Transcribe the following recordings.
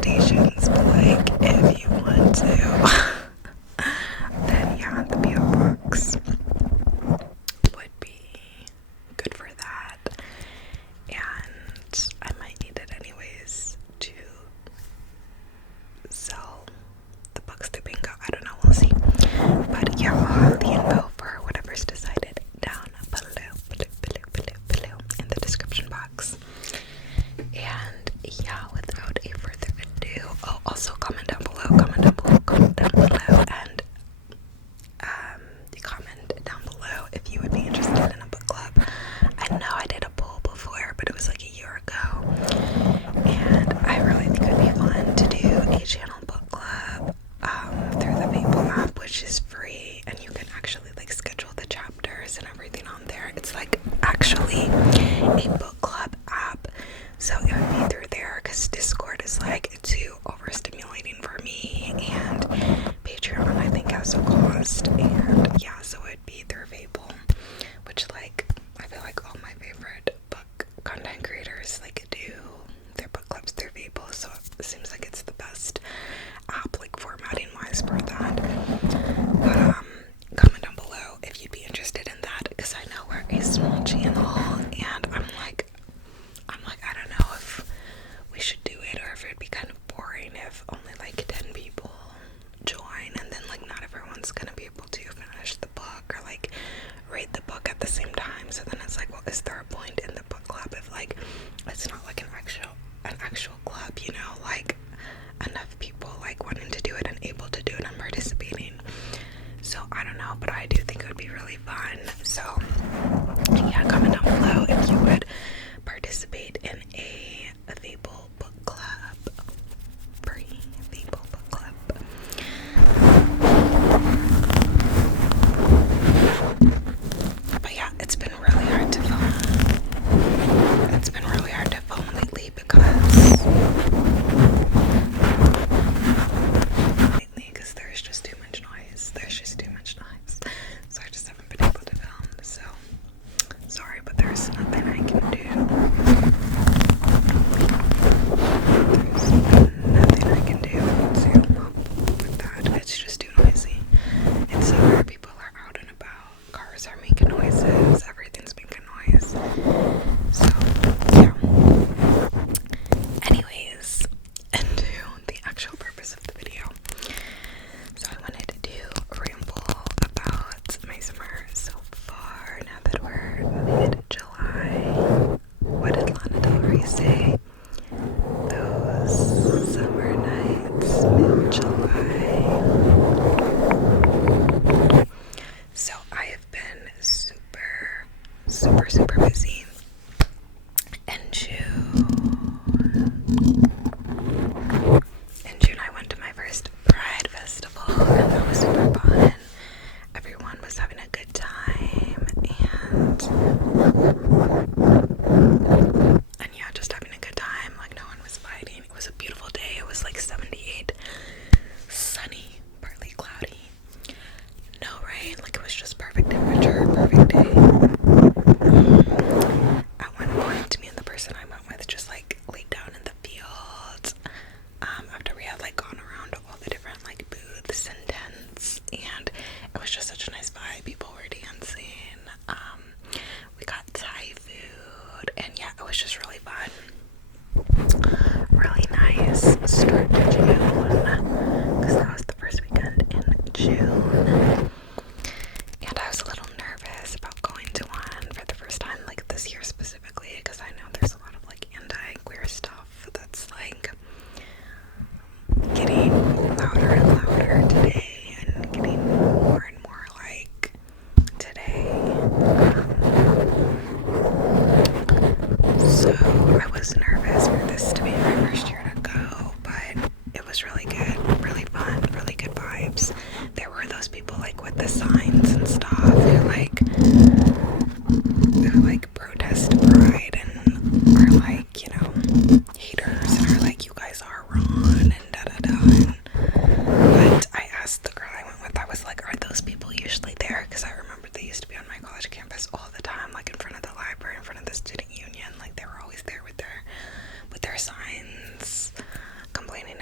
solicitations, but like if you want to, then yeah, the PO box would be good for that. And I might need it anyways to sell the books through Pango. I don't know, we'll see. But yeah, I'll have the info for whatever's decided down below in the description box. And yeah, without a further ado, also comment down below, and comment down below if you would be interested in a book club. I know I did a poll before, but it was like a year ago, and I really think it would be fun to do a channel book club through the Fable app, which is free, and you can actually like schedule the chapters and everything on there. It's like actually a book club app, so it would be through there because Discord is like too overstimulating for me, and Patreon I think has a cost, and yeah, so it'd be through Fable, which like I feel like all my favorite book content creators like do their book clubs through Fable, so it seems like it's the best app like formatting wise for that. But comment down below if you'd be interested in that, because I know we're a small channel, and I'm like I don't know if we should do it, or if it'd be kind of boring if only like 10 people join, and then like not everyone's gonna be able to finish the book or like read the book at the same time. So then it's like, well, is there a point in the book club if like it's not like an actual club, you know, like enough people like wanting to do it and able to do it and participating. So I don't know, but I do think it would be really fun. So yeah, comment down below if you would participate in a Fable book club. Free Fable book club. But yeah, it's been really hard to film. It's been really hard to film lately because there's just too much noise. So I just haven't been able to film. So sorry, but there's nothing I can do. There's nothing I can do to help with that. It's just too noisy. It's so where people are out and about. Cars are making noises. Everything's making noise. So yeah. Anyways, into the actual purpose of the video. So I wanted to ramble about my summer so far. Now that we're mid-July, what did Lana Del Rey say? Those summer nights, mid-July. So I have been super busy. In June, I went to my first Pride Festival, and that was super fun. Everyone was having a good time, and yeah, just having a good time. Like, no one was fighting. It was a beautiful day. It was like 78, sunny, partly cloudy, no rain. Like, it was just perfect temperature, perfect day. At one point, me and the person I went with just like laid down in the field after we had like gone around all the different like booths and tents, and it was just such a nice vibe. People were dancing. We got Thai food, and yeah, it was just really fun. Really nice start to June, because that was the first weekend in June. And I was a little nervous about going to one for the first time, like this year specifically, because I know there's a lot of like anti-queer stuff that's like getting louder and louder today, and getting more and more like today. So I was nervous for this to be my first year to go, but it was really good, really fun, really good vibes. There were those people like with the signs and stuff who like protest Pride and are like, you know, haters, and are like, you guys are wrong and da-da-da. But I asked the girl I went with, I was like, are those people usually there? Because I remember they used to be on my college campus all the time, like in front of the library, in front of the student union. Like, they were always there with their signs, complaining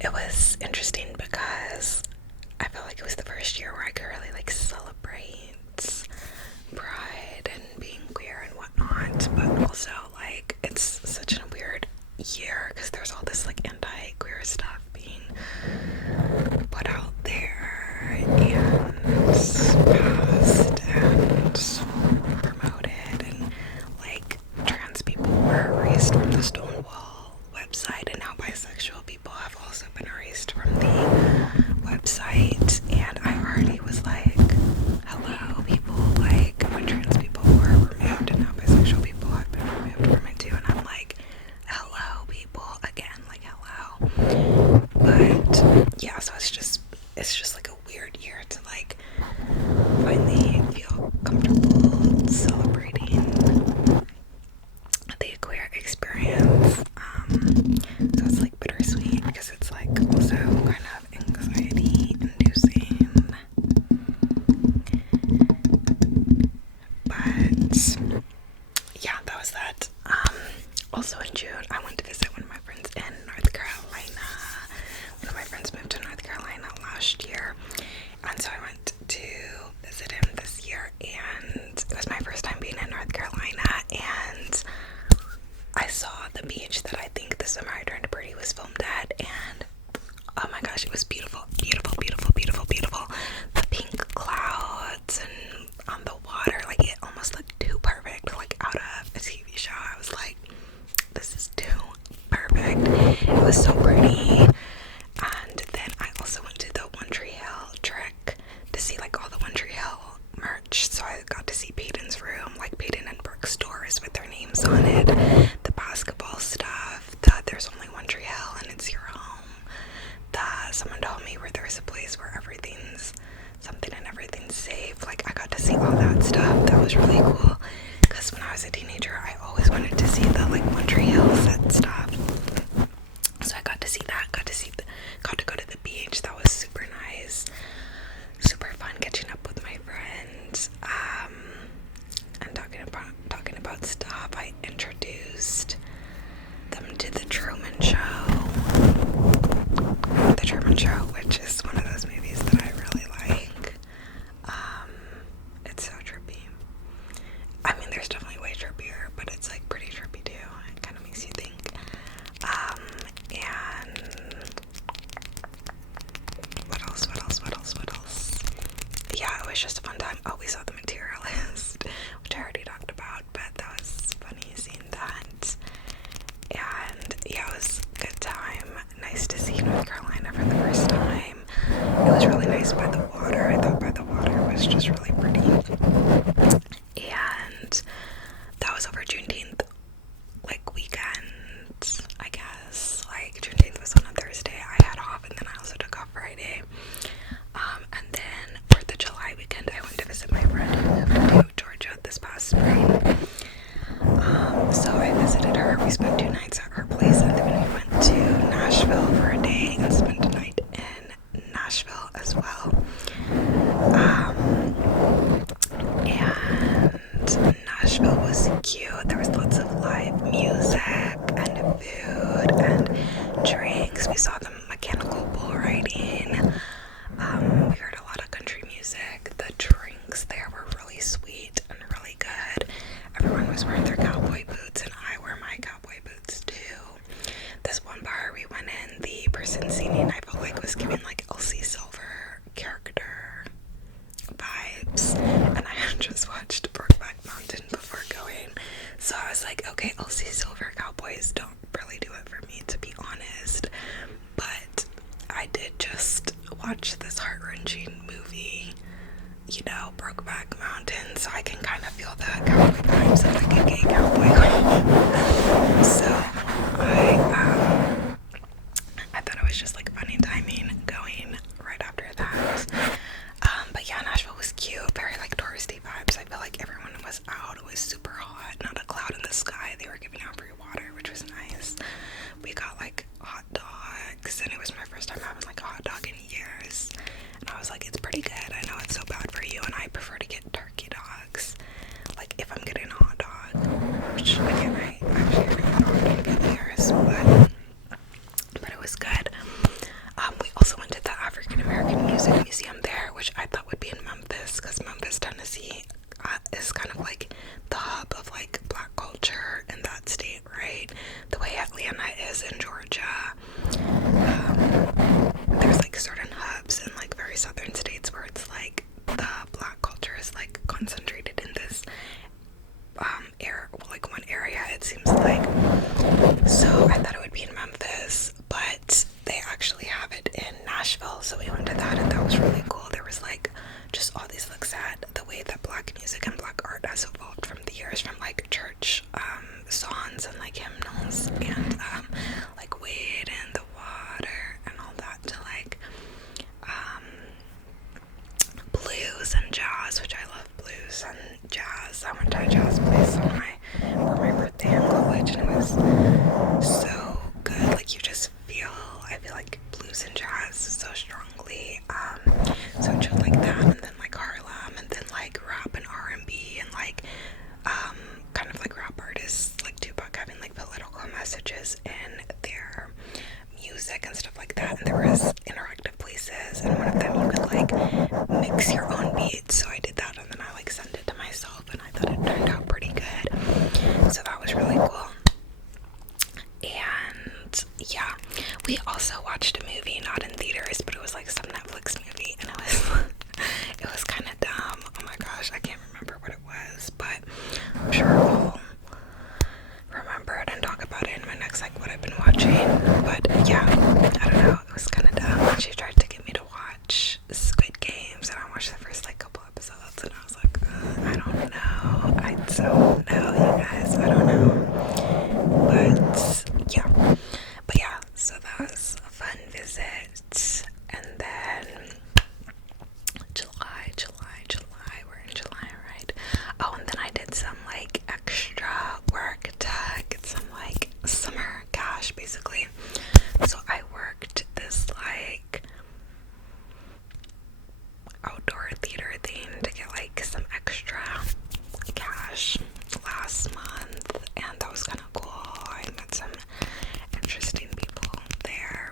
it was interesting because I felt like it was the first year where I could really like celebrate pride and being queer and whatnot, but also like it's such a weird year because there's all this like anti-queer stuff being put out there and passed and promoted, and like trans people were erased from the Stonewall website, and now bisexual people have also been erased from the website. And I already was like, hello people, like when trans people were removed and now bisexual people have been removed from it too, and I'm like, hello people again, like hello. But yeah, so it's just like a weird year to like finally feel comfortable celebrating the queer experience. So it's like bittersweet because it's like also kind of anxiety inducing. But yeah, that was that. Also in June, I went to visit one of my friends in North Carolina. One of my friends moved to North Carolina last year, and so I went to visit him this year, and it was my first time being in North Carolina, and I saw the beach that I think The Summer I Turned Pretty was filmed at, and oh my gosh, it was beautiful, beautiful, beautiful, beautiful, beautiful. The pink clouds and on the water, like it almost looked too perfect, like out of a TV show. I was like, this is too perfect. It was so pretty. And then I also went to the One Tree Hill trek to see like all the One Tree Hill merch. So I got to see Peyton's room, like Peyton and Brooke's stores with their names on it, the basketball stuff, the There's Only One Tree Hill and It's Your Home. Someone told me where there's a place where everything's something and everything's safe. Like I got to see all that stuff. That was really cool because when I was a teenager I always wanted to see the like One Tree Hill set stuff. So I got to see that, got to go to the beach. That was super nice, super fun catching up with my friends and talking about stuff. I introduced them to The Truman Show. The Truman Show, which is one of those movies that I really like. It's so trippy. I mean, there's definitely way trippier, but it's like pretty trippy too. It kind of makes you think. And what else? Yeah, it was just a fun time. Oh, we saw The Materialist, which I already talked about, but that was funny seeing that. And yeah, it was a good time. Nice to see North Carolina for the first time. It was really nice by the water. I thought by the water was just really pretty. And that was over Juneteenth, like weekend, I guess. Like Juneteenth was on a Thursday. I had off, and then I also took off Friday. And then for the July weekend, I went to visit my friend who moved to Georgia this past spring. So I visited her. We spent 2 nights at her place, and then we went to Nashville for a day and spent a night in Nashville as well. And Nashville was cute. There was lots of live music and food and drinks. We saw the mechanical bull riding. We heard a lot of country music. The drinks there were really sweet and really good. Everyone was wearing their cowboy boots, and I wear my cowboy boots too. This one bar we went in, the person singing I felt like was giving like Elsie Silver character vibes, and I had just watched Brokeback Mountain before going, so I was like, okay, Elsie Silver cowboys don't really do it for me, to be honest, but I did just watch this heart-wrenching movie, you know, Brokeback Mountain, so I can kind of feel the cowboy vibes of like a gay cowboy. So I thought it was just like funny timing going right after that. But yeah, Nashville was cute, very like touristy vibes. I feel like everyone was out. It was super hot, not a cloud in the sky. They were giving out free water, which was nice. We got like hot dogs, and it was my first time having like a hot dog in years. And I was like, it's pretty good. I know it's so bad for you, and I prefer to get turkey dogs. Like if I'm getting a hot dog, which again I actually haven't had a hot dog in years, but it was good. blues and jazz so strongly. So it showed like that, and then like Harlem, and then like rap and R&B, and like kind of like rap artists like Tupac having like political messages in their music and stuff like that. And there was interactive places, and one of them you could like mix your own beats. So I did that, and then I like sent it to myself, and I thought it turned out pretty good. So that was really cool. And yeah, we also watched a movie, not in theaters, but it was like some Netflix movie, and it was kind of dumb. Oh my gosh, I can't remember what it was, but I'm sure I'll remember it and talk about it in my next like what I've been watching. But yeah, I don't know, it was kind of dumb. She tried to get me to watch Squid Games, and I watched the first like couple episodes, and I was like, I don't know, I don't know, you guys, I don't know. But yeah, so that was a fun visit. And then July, we're in July, right? Oh, and then I did some like extra work to get some like summer cash, basically. So I worked this like outdoor theater thing to get like some extra cash last month, and that was kind of cool. I met some interesting people there,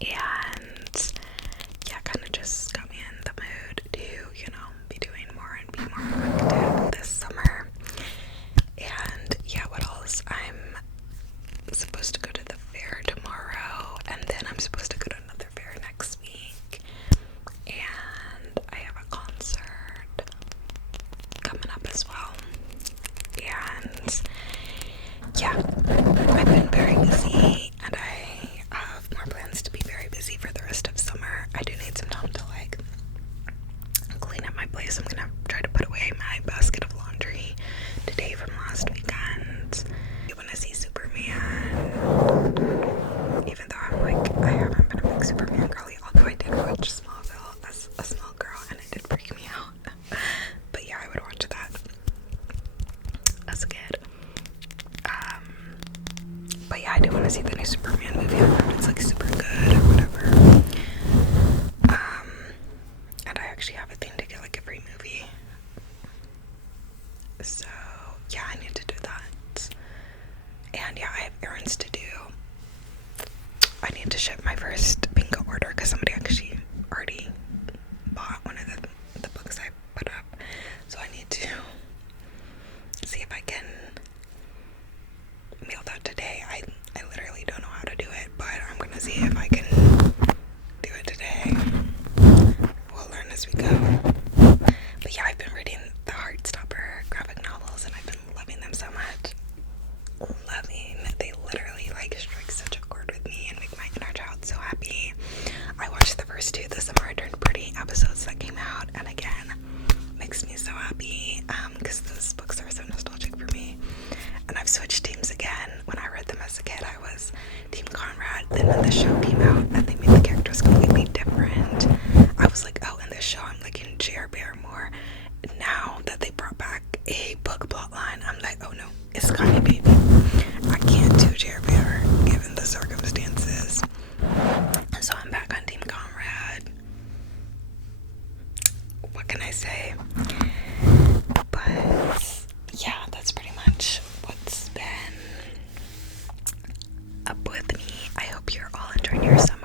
and yeah, kind of just got me in the mood to, you know, be doing more and be more active this summer. And yeah, what else? I'm supposed to go to the fair tomorrow, and then I'm supposed to go to another fair next week, and I have a concert coming up as well. And yeah, I've been very busy, and I have more plans to be very busy for the rest of summer. I do need some time to like clean up my place. I'm gonna try to put away my basket of laundry today from last weekend. You wanna see Superman? Even though I'm like, I haven't been a big Superman girly, although I did watch Smallville as a small girl, and it did freak me out. But yeah, I would watch that as a kid. But yeah, I do want to see the new Superman movie. I heard it's like super good or whatever. And I actually have a thing to get like a free movie. So yeah, I need to do that. And yeah, I have errands to do. I need to ship my first Pango order because somebody actually already bought one of the books I put up. So I need to see if I can mail that today. I literally don't know how to do it, but I'm gonna see if I can do it today. We'll learn as we go. But yeah, I've been reading the Heartstopper graphic novels, and I've been loving them so much. They literally like strike such a chord with me and make my inner child so happy. I watched the first two The Summer I Turned Pretty episodes that came out, and again, makes me so happy because those books are so nostalgic for me. And I've switched teams again. When I read them as a kid, I was Team Conrad. Then when the show came out and they made the characters completely different, I was like, oh, in this show I'm like in Jer Bear more. Now that they brought back a book plotline, I'm like, oh no, it's Connie baby. I can't do Jer Bear given the circumstances. So I'm back on Team Conrad. What can I say? But yeah, that's pretty much what's been up with me. I hope you're all enjoying your summer.